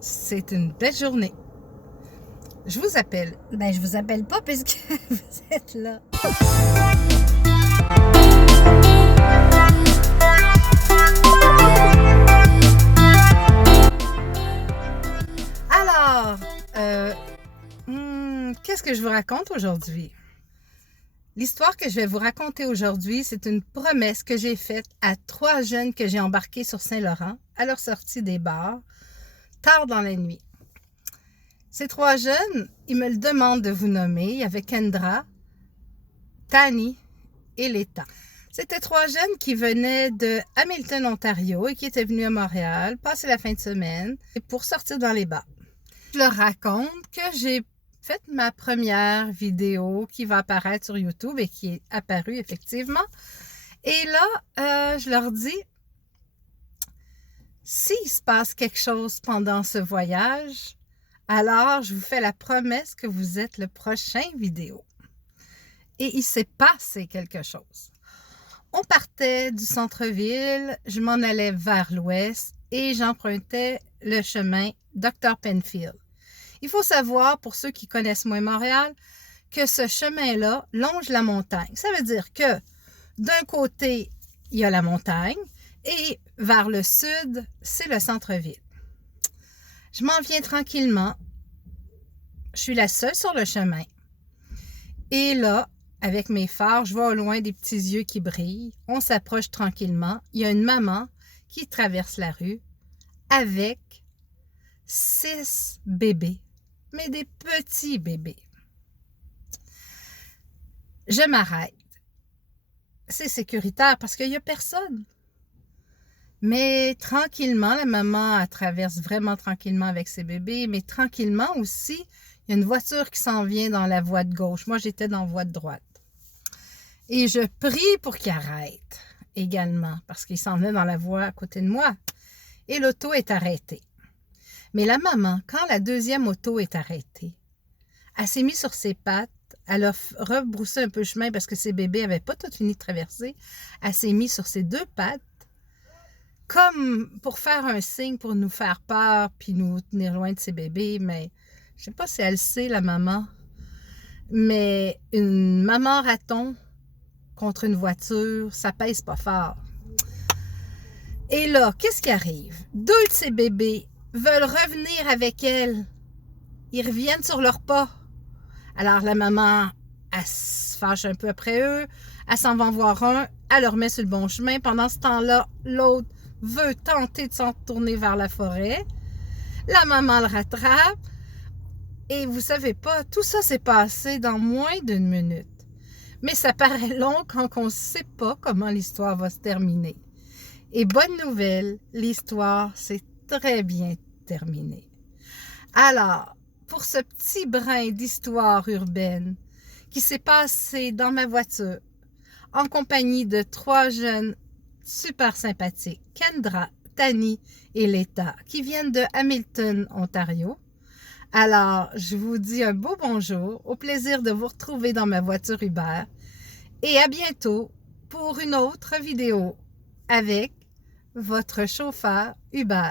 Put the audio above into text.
C'est une belle journée. Je vous appelle. Ben, je vous appelle pas puisque vous êtes là. Alors, qu'est-ce que je vous raconte aujourd'hui? L'histoire que je vais vous raconter aujourd'hui, c'est une promesse que j'ai faite à 3 jeunes que j'ai embarqués sur Saint-Laurent à leur sortie des bars, tard dans la nuit. Ces 3 jeunes, ils me le demandent de vous nommer. Il y avait Kendra, Tani et Leta. C'était 3 jeunes qui venaient de Hamilton, Ontario et qui étaient venus à Montréal passer la fin de semaine pour sortir dans les bars. Je leur raconte que j'ai fait ma première vidéo qui va apparaître sur YouTube et qui est apparue effectivement. Et là, je leur dis, s'il se passe quelque chose pendant ce voyage, alors je vous fais la promesse que vous êtes le prochain vidéo. Et il s'est passé quelque chose. On partait du centre-ville, je m'en allais vers l'ouest et j'empruntais le chemin Dr. Penfield. Il faut savoir, pour ceux qui connaissent moins Montréal, que ce chemin-là longe la montagne. Ça veut dire que d'un côté, il y a la montagne et vers le sud, c'est le centre-ville. Je m'en viens tranquillement. Je suis la seule sur le chemin. Et là, avec mes phares, je vois au loin des petits yeux qui brillent. On s'approche tranquillement. Il y a une maman qui traverse la rue avec 6 bébés, mais des petits bébés. Je m'arrête. C'est sécuritaire parce qu'il n'y a personne. Mais tranquillement, la maman elle traverse vraiment tranquillement avec ses bébés, mais tranquillement aussi, il y a une voiture qui s'en vient dans la voie de gauche. Moi, j'étais dans la voie de droite. Et je prie pour qu'il arrête également, parce qu'il s'en venait dans la voie à côté de moi. Et l'auto est arrêtée. Mais la maman, quand la deuxième auto est arrêtée, elle s'est mise sur ses pattes, elle a rebroussé un peu le chemin parce que ses bébés n'avaient pas tout fini de traverser. Elle s'est mise sur ses 2 pattes, comme pour faire un signe pour nous faire peur puis nous tenir loin de ses bébés. Mais je ne sais pas si elle sait, la maman, mais une maman raton contre une voiture, ça pèse pas fort. Et là, qu'est-ce qui arrive? 2 de ses bébés veulent revenir avec elle. Ils reviennent sur leurs pas. Alors la maman, elle se fâche un peu après eux. Elle s'en va en voir un. Elle le remet sur le bon chemin. Pendant ce temps-là, l'autre veut tenter de s'en tourner vers la forêt. La maman le rattrape. Et vous savez pas, tout ça s'est passé dans moins d'1 minute. Mais ça paraît long quand on ne sait pas comment l'histoire va se terminer. Et bonne nouvelle, l'histoire s'est très bien terminée. Alors, pour ce petit brin d'histoire urbaine qui s'est passé dans ma voiture en compagnie de 3 jeunes super sympathiques, Kendra, Tani et Leta, qui viennent de Hamilton, Ontario. Alors, je vous dis un beau bonjour, au plaisir de vous retrouver dans ma voiture Uber et à bientôt pour une autre vidéo avec votre chauffeur Uber.